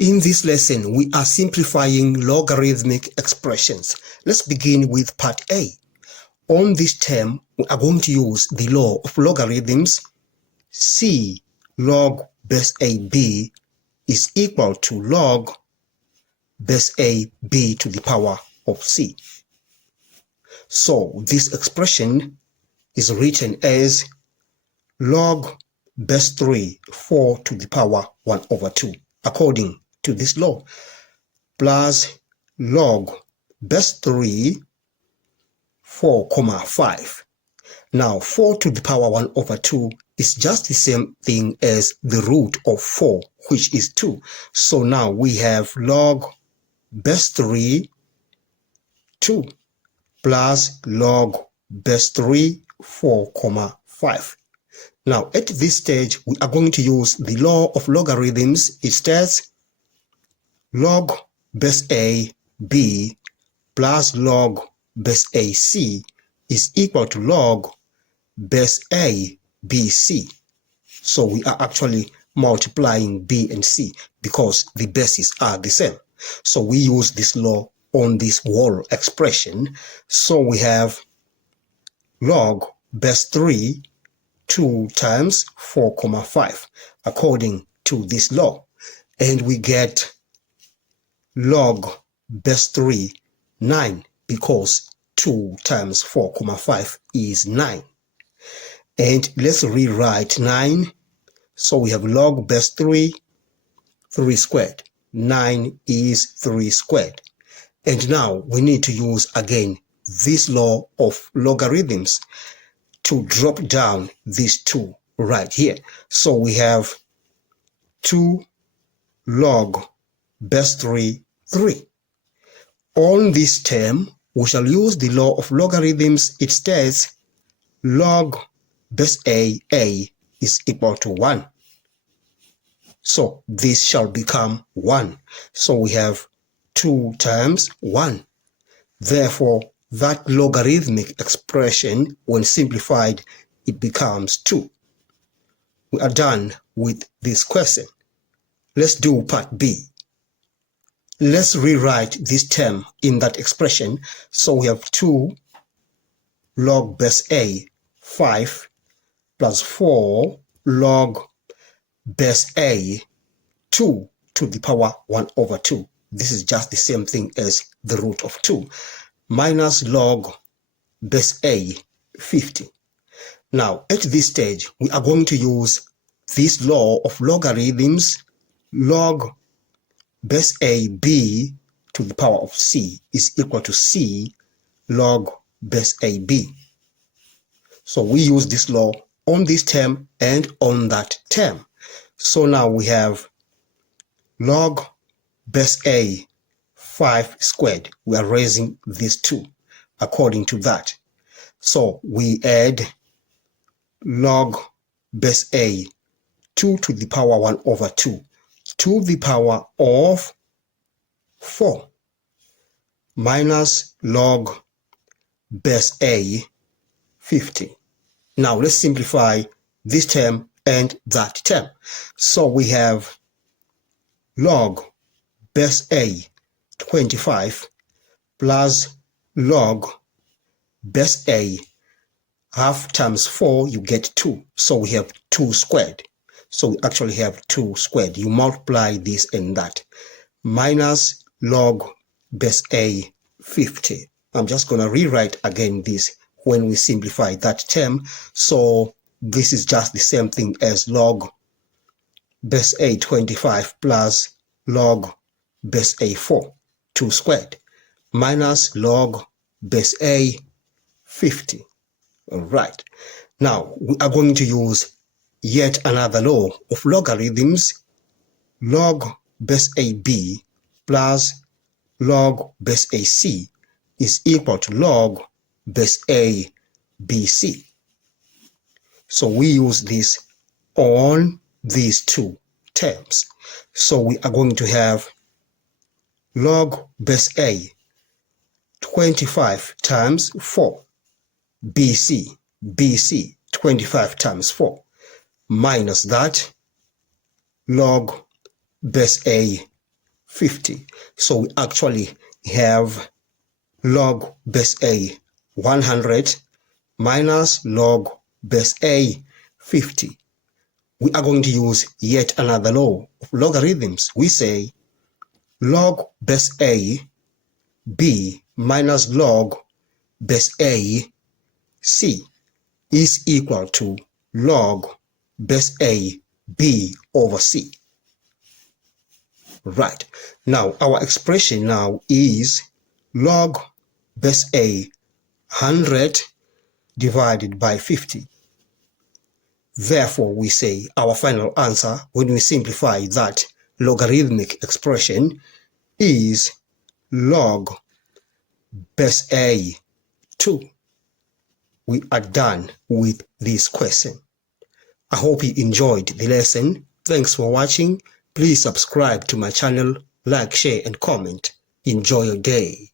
In this lesson, we are simplifying logarithmic expressions. Let's begin with part A. On this term, we are going to use the law of logarithms. C log base AB is equal to log base AB to the power of C. So this expression is written as log base 3 4 to the power 1 over 2 according to this law, plus log base 3 4 comma 5. Now 4 to the power 1 over 2 is just the same thing as the root of 4, which is 2. So now we have log base 3 2 plus log base 3 4 comma 5. Now at this stage we are going to use the law of logarithms. It states log base A B plus log base A C is equal to log base A B C. So we are actually multiplying B and C because the bases are the same. So we use this law on this whole expression. So we have log base 3 2 times 4 comma 5 according to this law, and we get log base 3 9 because 2 times 4 comma 5 is 9. And let's rewrite 9. So we have log base 3 squared. 9 is 3 squared. And now we need to use again this law of logarithms to drop down these two right here. So we have 2 log base 3 3. On this term, we shall use the law of logarithms. It states log base A is equal to 1. So this shall become 1. So we have 2 times 1. Therefore, that logarithmic expression, when simplified, it becomes 2. We are done with this question. Let's do part B. Let's rewrite this term in that expression. So we have 2 log base A 5 plus 4 log base A 2 to the power 1 over 2. This is just the same thing as the root of 2 minus log base A 50. Now at this stage we are going to use this law of logarithms. Log base A B to the power of C is equal to C log base A B. So we use this law on this term and on that term. So now we have log base A 5 squared. We are raising these 2 according to that. So we add log base A 2 to the power 1 over 2 to the power of 4 minus log base A 50. Now let's simplify this term and that term. So we have log base A 25 plus log base A half times 4, you get 2. So we have 2 squared. So we actually have 2 squared. You multiply this and that. Minus log base A 50. I'm just going to rewrite again this when we simplify that term. So this is just the same thing as log base A 25 plus log base A 4, 2 squared, minus log base A 50. All right. Now we are going to use yet another law of logarithms. Log base AB plus log base AC is equal to log base A BC. So we use this on these 2 terms. So we are going to have log base A 25 times 4 BC 25 times 4 minus that log base A 50. So we actually have log base A 100 minus log base A 50. We are going to use yet another law of logarithms. We say log base A B minus log base A C is equal to log base A B over C. Right. Now our expression now is log base A 100 divided by 50. Therefore, we say our final answer when we simplify that logarithmic expression is log base A 2. We are done with this question. I hope you enjoyed the lesson. Thanks for watching. Please subscribe to my channel, like, share, and comment. Enjoy your day.